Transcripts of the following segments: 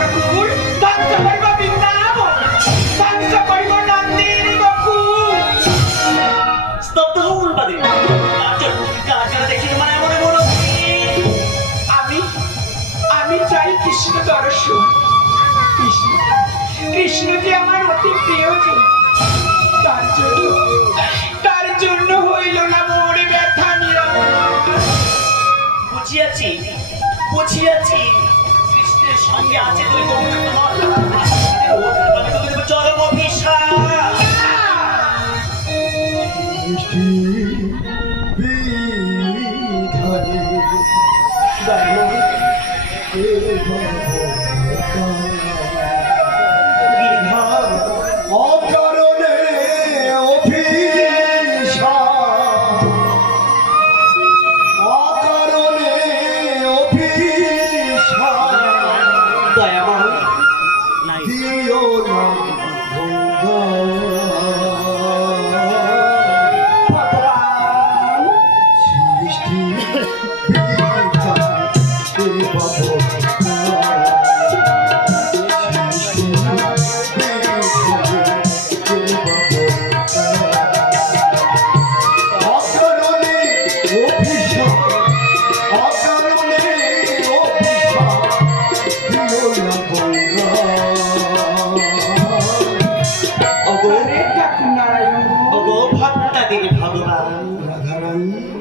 गोकुल ध्वंस करिब वृंदावन ध्वंस करिब नंदीर गोकुल স্তব্ধ হউন বাদে কাজল দেখি তোমার এমন বলো আমি চাই কৃষ্ণ দর্শন কৃষ্ণ কৃষ্ণ যে আমার অতি প্রিয়জন তার জন্য হইল না মোর ব্যথা নিরাময় বুঝিয়াছি কৃষ্ণের সঙ্গে আছে তুই আমি তোকে দেবো চরম অভিশাপ অকারণে দয়াময় দিও না সৃষ্টি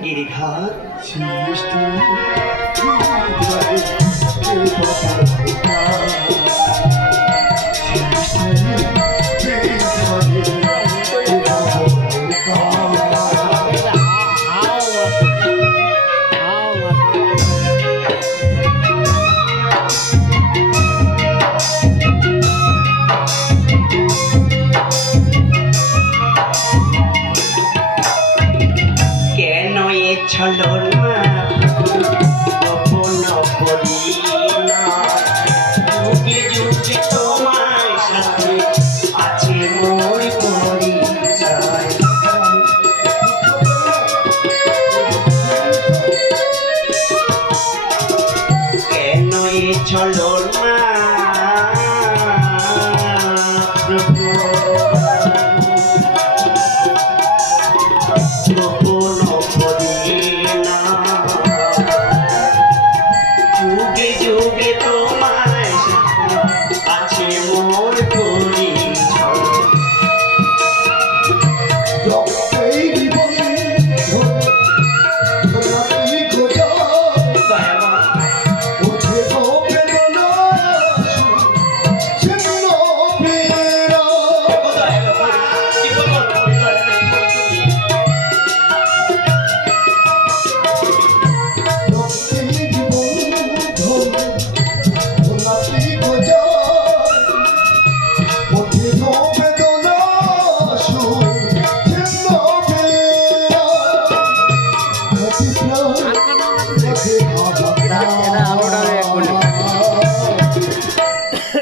গিরিধার সৃষ্টি কেন এ ছলনা গোপন করি না যুগে যুগে তোমার সাথে আছে মোর পরিচয় কেন এ ছলনা যুগে যুগে তোমার আছে মোর পরিচয়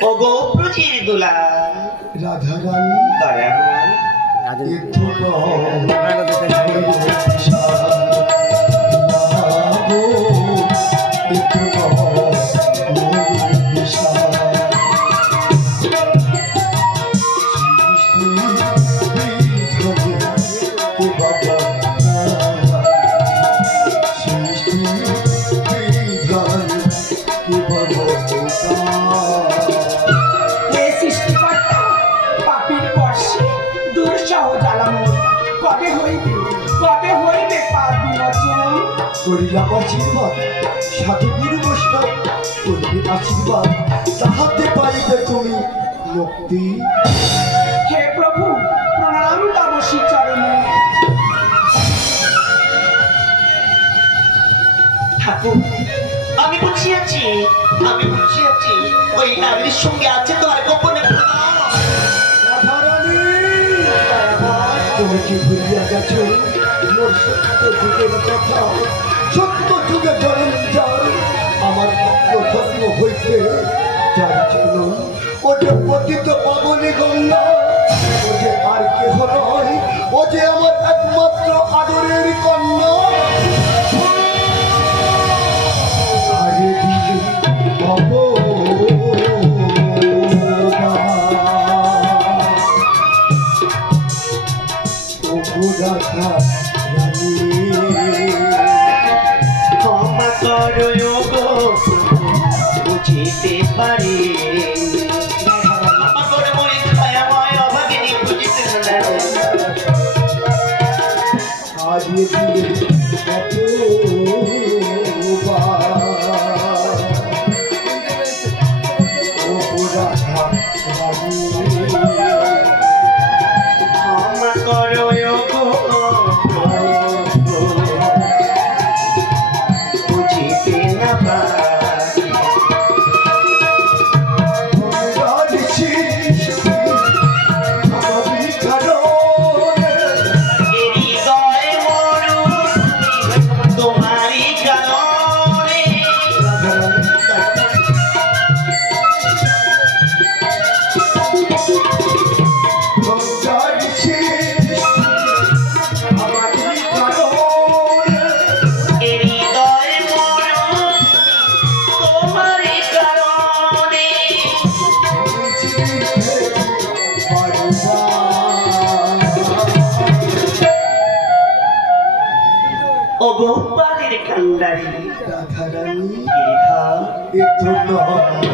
ওগো প্রচির দুলা রাধারানী দয়াময় একটু আশীর্বাদ সাধু গুরু বৈষ্ণব করবে আশীর্বাদ তাহাতে পাইবে তুমি মুক্তি। হে প্রভু প্রণাম তাবসী চরণে। ঠাকুর আমি বুঝিয়াছি ওই নারীর সঙ্গে আছে তোমার গোপনে তুমি কি ভুলিয়া গেছো মোর সত্য যুগের কথা? সত্য যুগে জন্ম যার আমার ধর্ম হইতে যার চলন ও যে পতিত পাবনী গঙ্গা, ও যে আর কেহ নয়, ও যে আমার একমাত্র আদরের কন্যা। আরে দিলে রাধা রানী ক্ষমা করো গো বুঝিতে না পারি হৃদয় মরু তোমারই কারণে হৃদয় মরু তোমারই কারণে ও গোপালের কান্ডারি রাধারানী গিরিধা এ তো নয়